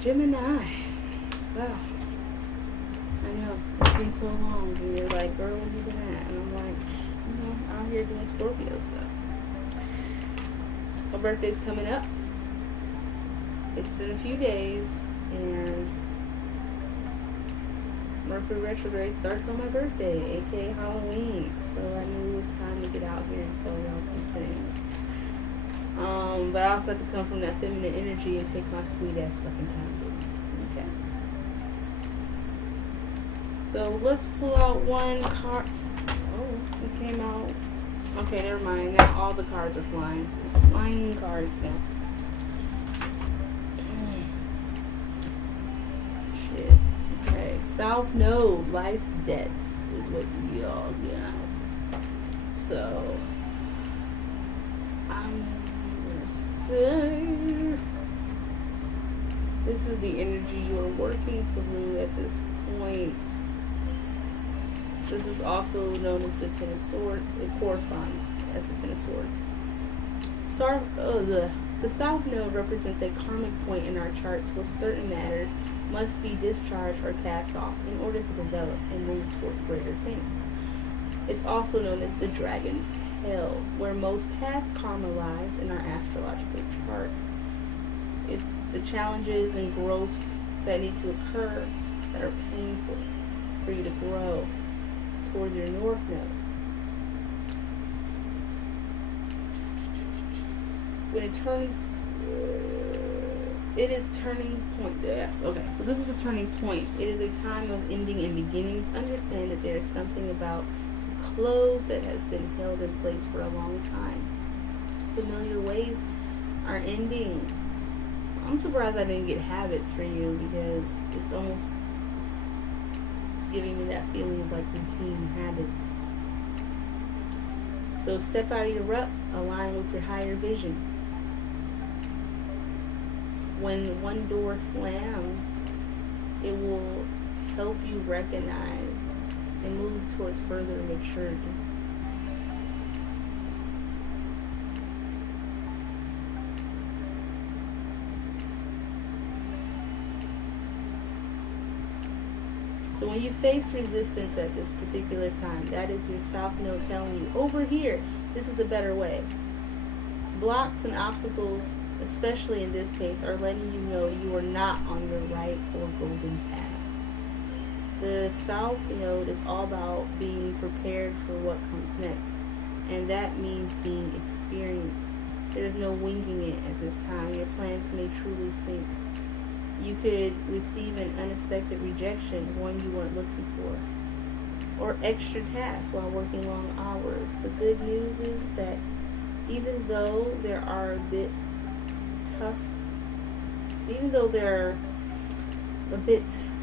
Gemini. Wow. I know. It's been so long. And you're like, girl, where you been at? And I'm like, out here doing Scorpio stuff. My birthday's coming up. It's in a few days. And Mercury Retrograde starts on my birthday, aka Halloween. So I knew it was time to get out here and tell y'all some things. But I also have to come from that feminine energy and take my sweet ass fucking time with me. Okay. So let's pull out one card. Oh, it came out. Okay, never mind. Now all the cards are flying. Flying cards now. Shit. Okay. South Node, life's debts is what y'all got. So I'm gonna say this is the energy you're working through at this point. This is also known as the Ten of Swords. It corresponds as the Ten of Swords. The South Node represents a karmic point in our charts where certain matters must be discharged or cast off in order to develop and move towards greater things. It's also known as the Dragon's Tail, where most past karma lies in our astrological chart. It's the challenges and growths that need to occur that are painful for you to grow towards your North Node. When it turns, it is turning point. Yes, okay. So this is a turning point. It is a time of ending and beginnings. Understand that there is something about to close that has been held in place for a long time. Familiar ways are ending. I'm surprised I didn't get habits for you, because it's almost giving me that feeling of like routine habits. So step out of your rut, align with your higher vision. When one door slams, it will help you recognize and move towards further maturity. So when you face resistance at this particular time, that is your South Node telling you, over here, this is a better way. Blocks and obstacles, especially in this case, are letting you know you are not on your right or golden path. The South Node is all about being prepared for what comes next, and that means being experienced. There's no winging it at this time. Your plans may truly sink. You could receive an unexpected rejection, one you weren't looking for, or extra tasks while working long hours. The good news is that even though there are a bit tough,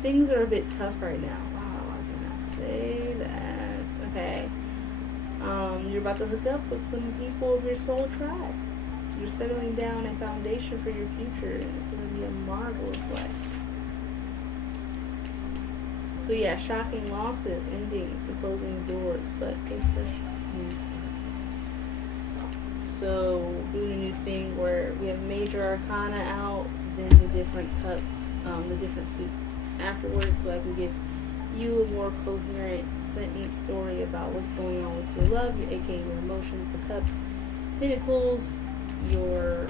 things are a bit tough right now. Wow, I cannot say that. Okay. You're about to hook up with some people of your soul tribe. You're settling down a foundation for your future, and it's going to be a marvelous life. So yeah, shocking losses, endings, the closing of doors, but a fresh new start. So doing a new thing where we have major arcana out, then the different cups, the different suits afterwards, so I can give you a more coherent sentence story about what's going on with your love, aka your emotions, the cups, pentacles, your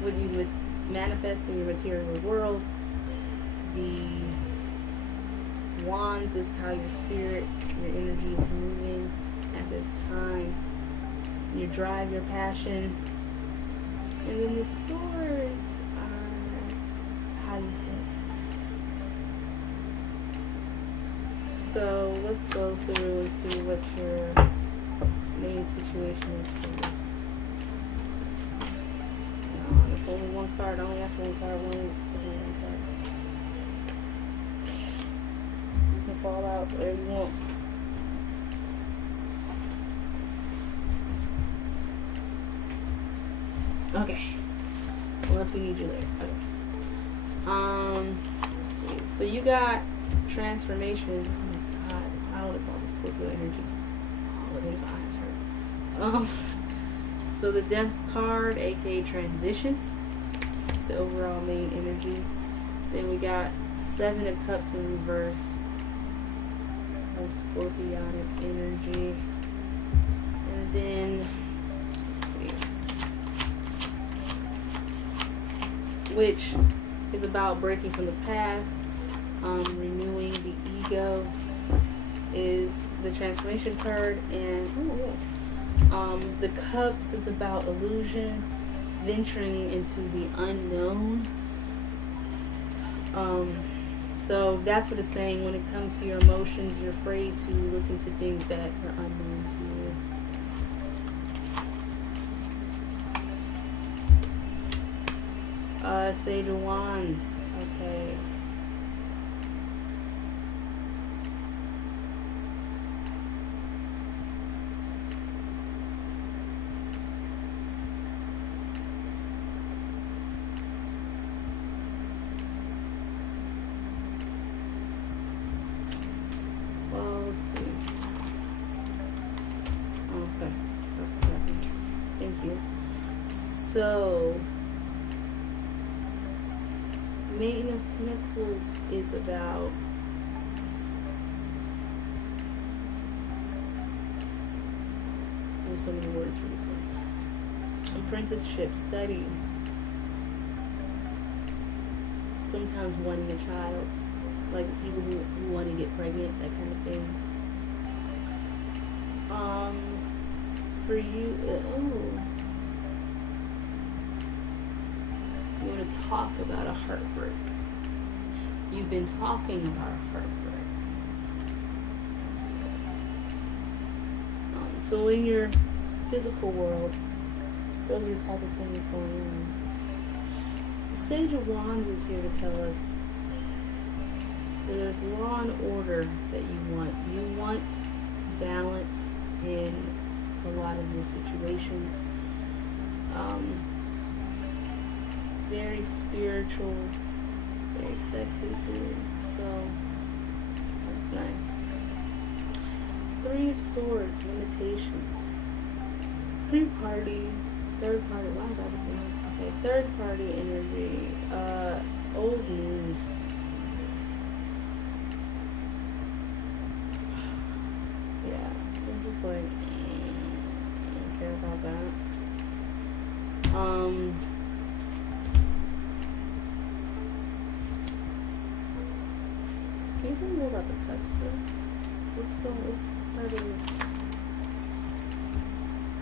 what you would manifest in your material world. The wands is how your spirit, your energy is moving at this time. Your drive, your passion. And then the swords are how you feel. So let's go through and see what your main situation is for this. No, it's only one card. I only asked one card. Only one card. You can fall out wherever you want. Okay. Unless we need you later. Okay. Let's see. So you got transformation. Oh my god. How is all this Scorpio energy? Oh, it makes my eyes hurt. So the Death card, aka transition. the overall main energy. Then we got 7 of Cups in reverse of Scorpionic energy. And then, let's see, which is about breaking from the past, renewing the ego is the transformation card. And the Cups is about illusion, venturing into the unknown. So that's what it's saying. When it comes to your emotions, you're afraid to look into things that are unknown to you. Sage of Wands. Okay. Well, let's see. Okay. That's what's happening. Thank you. So, Maiden of Pentacles is about there's so many words for this one. Apprenticeship, study. Sometimes wanting a child. Like people who want to get pregnant, that kind of thing. For you, you want to talk about a heartbreak. You've been talking about a heartbreak. That's what it is. So in your physical world, those are the type of things going on. The Sage of Wands is here to tell us that there's law and order that you want. You want balance in a lot of your situations. Very spiritual, very sexy too. So that's nice. 3 of Swords, limitations. Third party. Wow, that was nice. Okay, third party energy. Old news. Yeah, I'm just like, I don't care about that. Can you tell me more about the cups? Let's start this.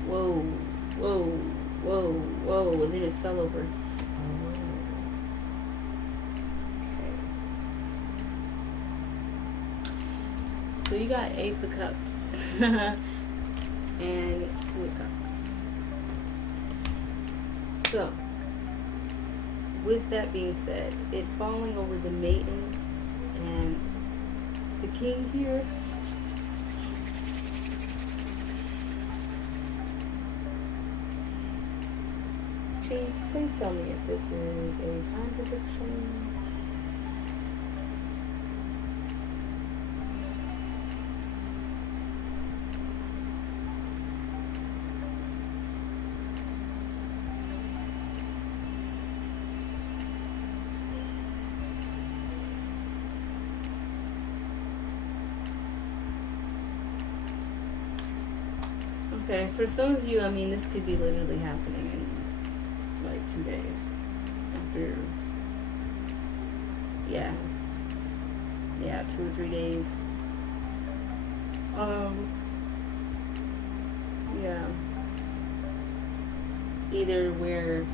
Whoa, and then it fell over. Okay. So you got Ace of Cups and 2 of Cups. So, with that being said, it falling over the Maiden and the King here. Chi, please tell me if this is a time prediction. Okay, for some of you, I mean, this could be literally happening in like 2 days. After, yeah, 2 or 3 days. Yeah. Either where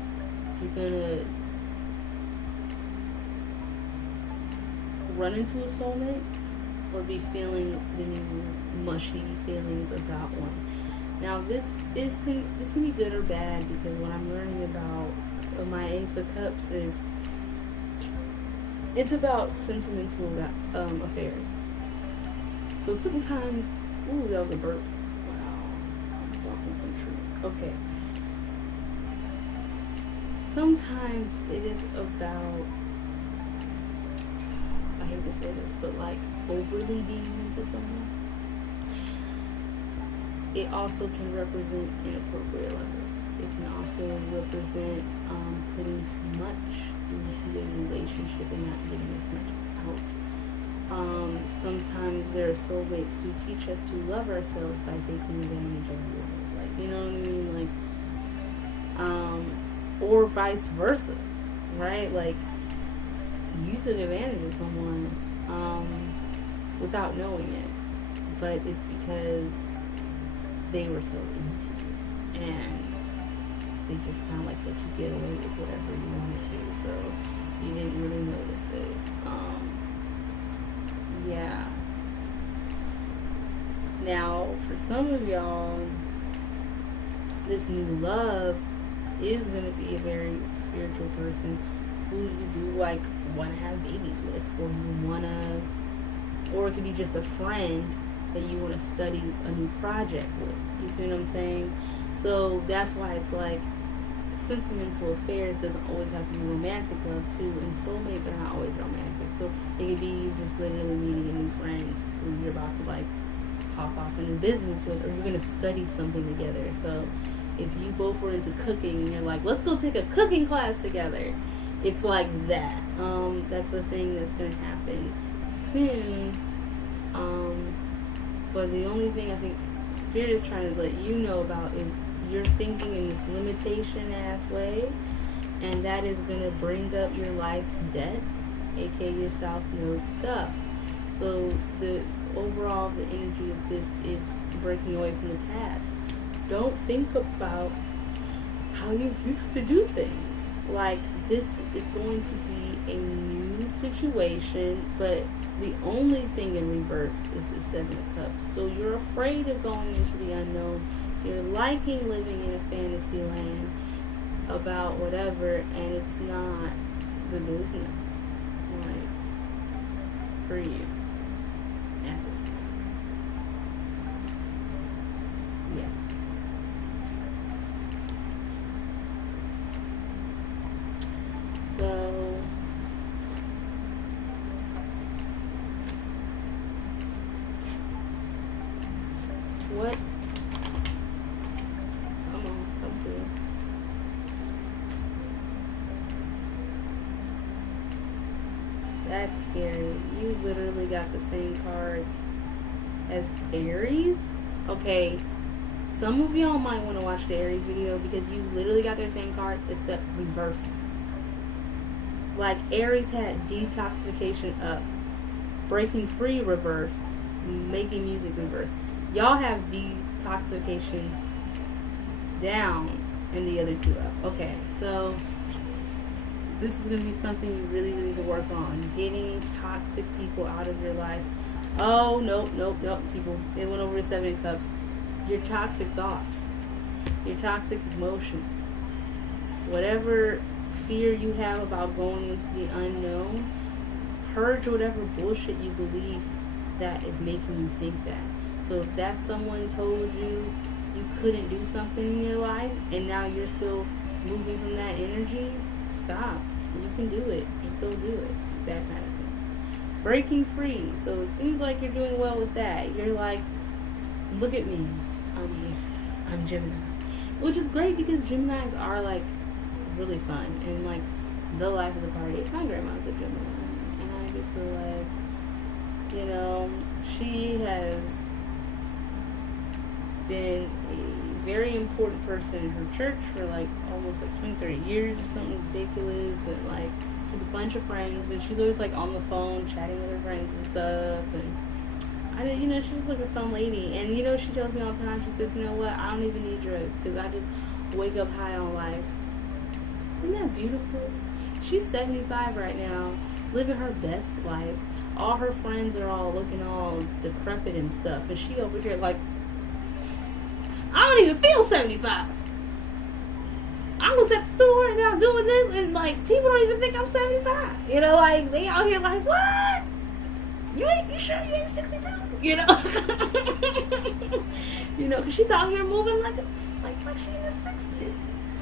you're gonna run into a soulmate or be feeling the new mushy feelings about one. Now this can be good or bad, because what I'm learning about my Ace of Cups is it's about sentimental affairs. So sometimes, ooh, that was a burp. Wow, I'm talking some truth. Okay. Sometimes it is about, I hate to say this, but like overly being into someone. it also can represent inappropriate levels. It can also represent putting too much into a relationship and not getting as much out. Sometimes there are soulmates who teach us to love ourselves by taking advantage of others. Like, you know what I mean? Like, or vice versa, right? Like, you took advantage of someone without knowing it, but it's because they were so into you and they just kind of like let you get away with whatever you wanted to, so you didn't really notice it. Yeah. Now, for some of y'all, this new love is going to be a very spiritual person who you do like want to have babies with, or you want to, or it could be just a friend that you want to study a new project with. You see what I'm saying? So that's why it's like sentimental affairs doesn't always have to be romantic love too, and soulmates are not always romantic. So it could be you just literally meeting a new friend who you're about to like hop off into business with, or you're going to study something together. So if you both were into cooking and you're like, let's go take a cooking class together, it's like that. That's a thing that's going to happen soon. But the only thing I think Spirit is trying to let you know about is you're thinking in this limitation ass way, and that is going to bring up your life's debts, aka your South Node stuff. So the overall, the energy of this is breaking away from the past. Don't think about how you used to do things. Like, this is going to be a new situation, but the only thing in reverse is the Seven of Cups. So you're afraid of going into the unknown. You're liking living in a fantasy land about whatever, and it's not the business, like, for you at this time. Yeah. So what? Come on, come through. That's scary. You literally got the same cards as Aries. Okay, some of y'all might want to watch the Aries video because you literally got their same cards except reversed. Like, Aries had detoxification up, breaking free reversed, making music reversed. Y'all have detoxification down and the other two up. Okay, so this is going to be something you really, really need to work on. Getting toxic people out of your life. Oh, nope, people. They went over the Seven of Cups. Your toxic thoughts. Your toxic emotions. Whatever fear you have about going into the unknown, purge whatever bullshit you believe that is making you think that. So if that someone told you you couldn't do something in your life and now you're still moving from that energy, stop. You can do it. Just go do it. That kind of thing. Breaking free. So it seems like you're doing well with that. You're like, look at me. I'm Gemini. Which is great because Geminis are like really fun and like the life of the party. My grandma's a Gemini, and I just feel like, you know, she has been a very important person in her church for like almost like 20, 30 years or something ridiculous, and like she's a bunch of friends, and she's always like on the phone chatting with her friends and stuff, and you know, she's like a fun lady. And you know, she tells me all the time, she says, you know what, I don't even need drugs because I just wake up high on life. Isn't that beautiful? She's 75 right now, living her best life. All her friends are all looking all decrepit and stuff, and she over here like, I don't even feel 75. I was at the store and now doing this, and like people don't even think I'm 75. You know, like they out here like, what? You sure you ain't 62? You know, you know, because she's out here moving like she in the 60s.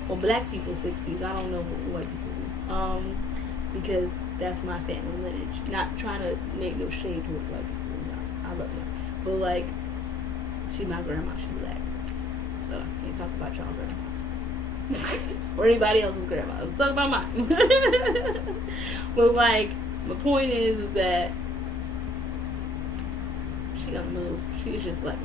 Well, black people 60s. I don't know what people do. Because that's my family lineage. Not trying to make no shade towards white people. No, I love them, but like, She my grandma, she black. So I can't talk about y'all grandmas. Or anybody else's grandma. Let's talk about mine. But like, my point is that she gonna move. She's just like,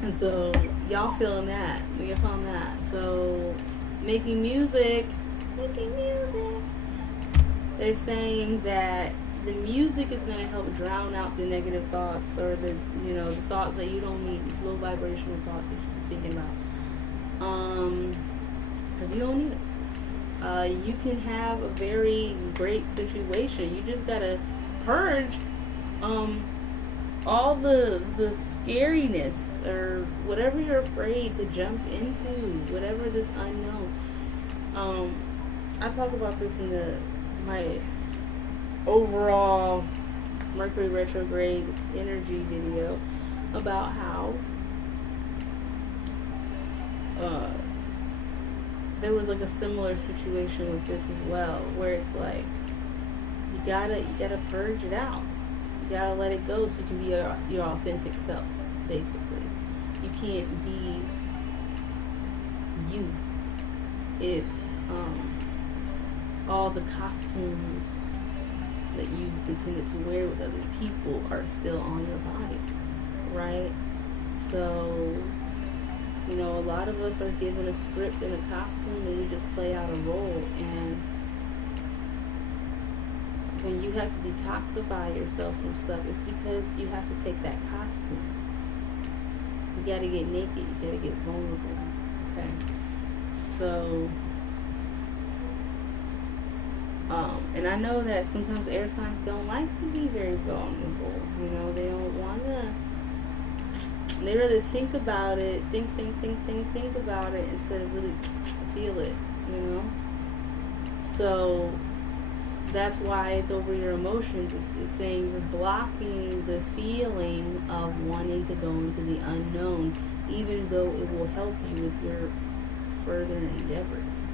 and so y'all feeling that. You're feeling that. So making music. They're saying that the music is going to help drown out the negative thoughts, or the thoughts that you don't need, these low vibrational thoughts that you keep thinking about, because you don't need them. You can have a very great situation. You just got to purge all the scariness, or whatever you're afraid to jump into, whatever this unknown. I talk about this in my overall Mercury Retrograde energy video, about how there was like a similar situation with this as well, where it's like you gotta purge it out. You gotta let it go so you can be your authentic self, basically. You can't be you if all the costumes that you've pretended to wear with other people are still on your body, right? So, a lot of us are given a script and a costume, and we just play out a role. And when you have to detoxify yourself from stuff, it's because you have to take that costume. You gotta get naked, you gotta get vulnerable, okay? So, and I know that sometimes air signs don't like to be very vulnerable. They don't want to. They rather think about it, think about it, instead of really feel it, So that's why it's over your emotions. It's saying you're blocking the feeling of wanting to go into the unknown, even though it will help you with your further endeavors.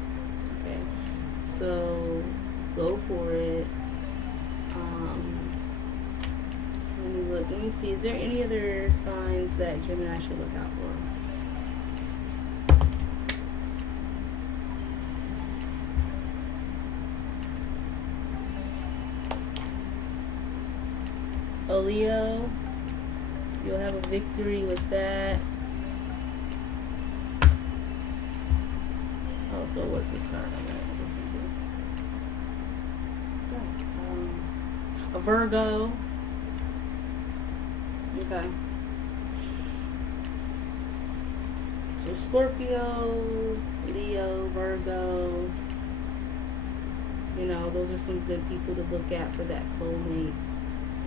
Okay, so go for it. Let me see. Is there any other signs that Gemini should look out for? A Leo, you'll have a victory with that. Oh, so what's this card? This one too. What's that? A Virgo. Okay. So Scorpio, Leo, Virgo. Those are some good people to look at for that soulmate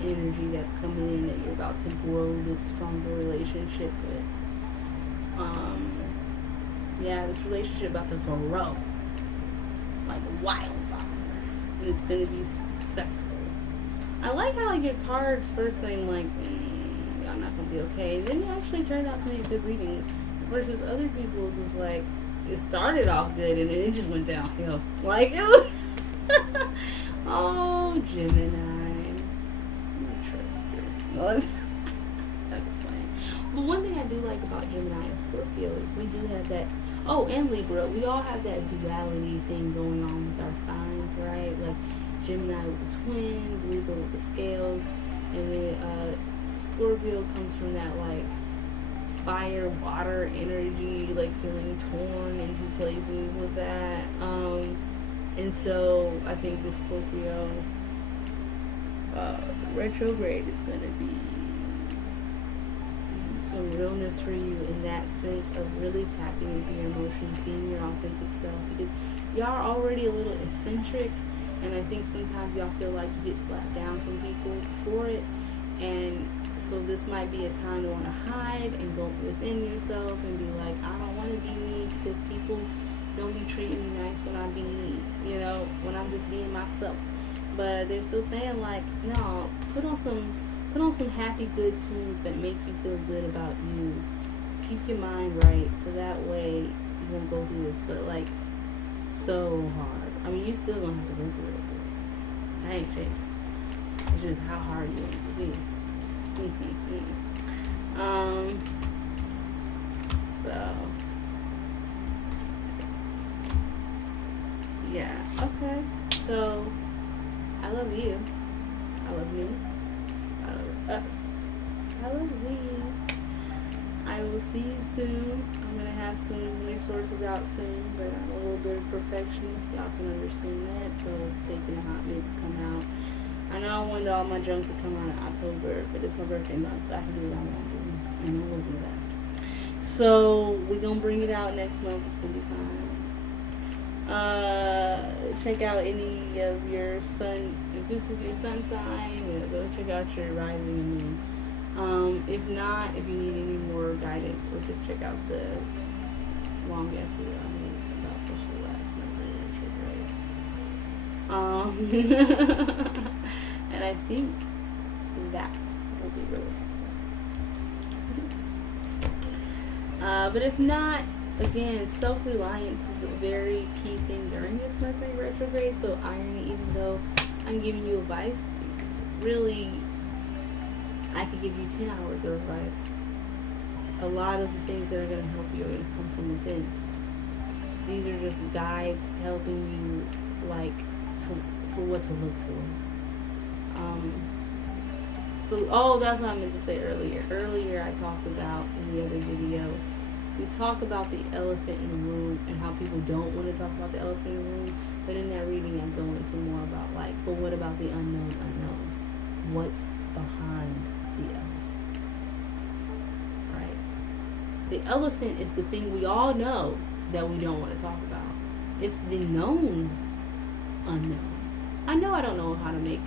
energy that's coming in, that you're about to grow this stronger relationship with. This relationship about to grow like wildfire, and it's going to be successful. I like how your card first saying like, I'm not going to be okay, and then it actually turned out to be a good reading, versus other people's was like, it started off good and then it just went downhill. Like, it was oh, Gemini, trust you. No, that's playing. But one thing I do like about Gemini and Scorpio is we do have that. Oh, and Libra, we all have that duality thing going on with our signs, right? Like Gemini with the twins, Libra with the scales, and then Scorpio comes from that like fire, water energy, like feeling torn into places with that. And so I think the Scorpio retrograde is going to be some realness for you, in that sense of really tapping into your emotions, being your authentic self, because y'all are already a little eccentric, and I think sometimes y'all feel like you get slapped down from people for it, and so this might be a time to want to hide and go within yourself and be like, I don't want to be me, because people don't be treating me nice when I be me, when I'm just being myself. But they're still saying like, no, put on some happy, good tunes that make you feel good about you. Keep your mind right, so that way you won't go through this, but like so hard. I mean, you still gonna have to go through it. I ain't changing. It's just how hard you want it to be. So yeah, okay. So I love you. I love me. I love us. I love we. I will see you soon. I'm gonna have some resources out soon, but I'm a little bit of perfectionist. Y'all can understand that. So it's taking a hot minute to come out. I know I wanted all my junk to come out in October, but it's my birthday month. I can do what I want to do, and it wasn't that. So we're gonna bring it out next month. It's gonna be fine. Check out any of your sun. If this is your sun sign, go check out your rising and moon. If not, if you need any more guidance, or just check out the long ass video I made about the whole last Mercury retrograde. And I think that will be really helpful. But if not, again, self-reliance is a very key thing during this Mercury retrograde. So irony, even though I'm giving you advice, really, I could give you 10 hours of advice. A lot of the things that are going to help you are going to come from within. These are just guides helping you, like, for what to look for. That's what I meant to say earlier. Earlier, I talked about, in the other video, we talk about the elephant in the room and how people don't want to talk about the elephant in the room. But in that reading, I go into more about, like, but what about the unknown? What's behind the elephant? Right? The elephant is the thing we all know that we don't want to talk about. It's the known unknown. I know I don't know how to make,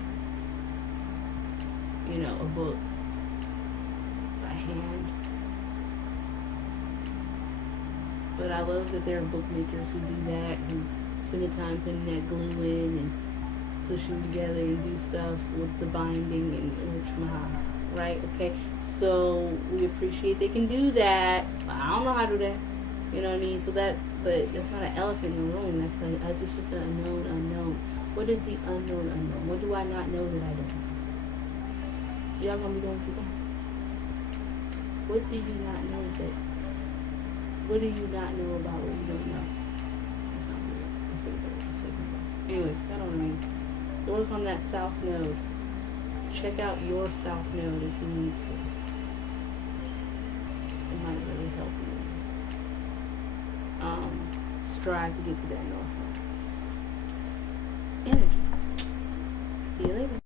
a book by hand. But I love that there are bookmakers who do that, who spend the time putting that glue in and pushing together and do stuff with the binding and right? Okay, so we appreciate they can do that. But I don't know how to do that. You know what I mean? So but that's not an elephant in the room. That's just an unknown. What is the unknown? What do I not know that I don't know? Y'all gonna be going through that? What do you not know that? What do you not know about what you don't know? That's not weird. Let's say that. Just say that. Anyways, I don't know. So work on that South Node. Check out your South Node if you need to. It might really help you. Strive to get to that North Node. Energy. See you later.